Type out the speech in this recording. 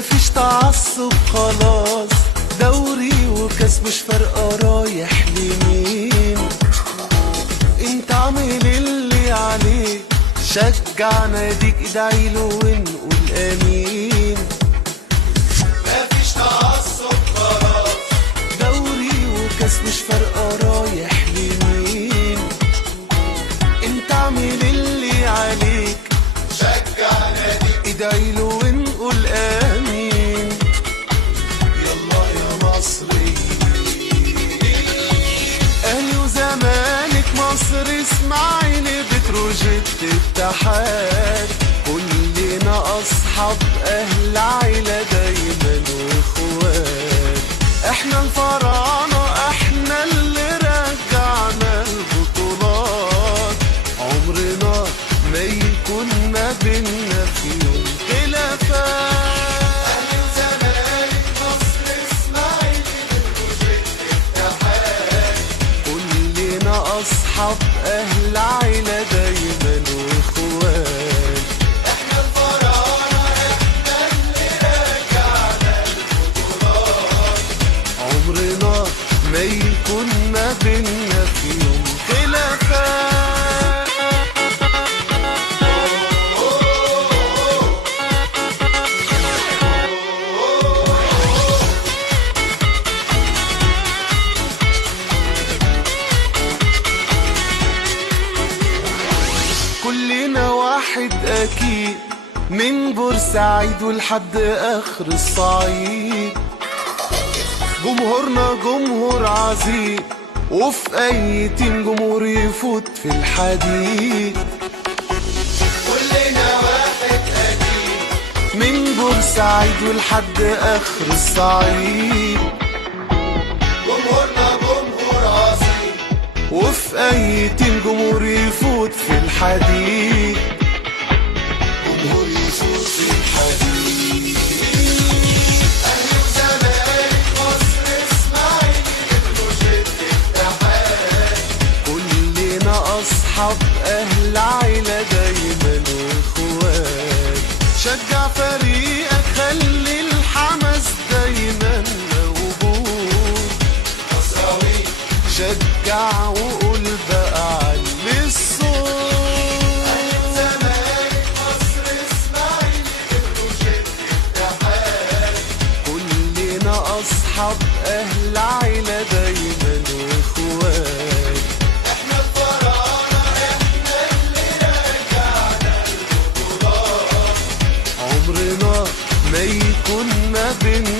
مفيش تعصب خلاص، دوري وكاس مش فارقة رايح لمين. انت عامل اللي عليك، شجع ناديك ادعيله ونقول امين. مفيش تعصب خلاص، دوري وكاس مش فارقة رايح لمين. انت عامل اللي عليك، شجع ناديك ادعيله ونقول امين. يلا يا مصري، اهلي وزمالك مصر اسماعيلي بتروجيت اتحاد، كلنا اصحاب اهل عيلة دايما واخوات. احنا الفراعنة، احنا اللي رجعنا البطولات، عمرنا ما يكون ما بينا في يوم خلافات. اهلي وزمالك مصر اسماعيلي بتروجيت اتحاد، كلنا اصحاب اهل عيلة دايما واخوات. احنا الفراعنة، احنا اللي رجعنا البطولات، عمرنا ما يكون ما بينا في يوم خلافات. كلنا واحد أكيد، من بورسعيد ولحد آخر الصعيد. جمهورنا جمهور عظيم، وفي أي تيم جمهور يفوت في الحديد. كلنا واحد أكيد، من بورسعيد ولحد آخر الصعيد. جمهورنا جمهور عظيم، وفي أي تيم جمهور يفوت في الحديد. جمهور يفوت في الحديد. أهلي وزمالك مصر اسماعيلي بتروجيت اتحاد، كلنا أصحاب أهل عيلة دايما واخوات. شجع فريقك، خلي الحماس دايما موجود. مصراوي شجع وقول بقى علي الصوت. أهلي وزمالك مصر اسماعيلي بتروجيت اتحاد، كلنا أصحاب أهل عيلة دايما واخوات. احنا الفراعنة، احنا اللي رجعنا البطولات، عمرنا ما يكون ما بينا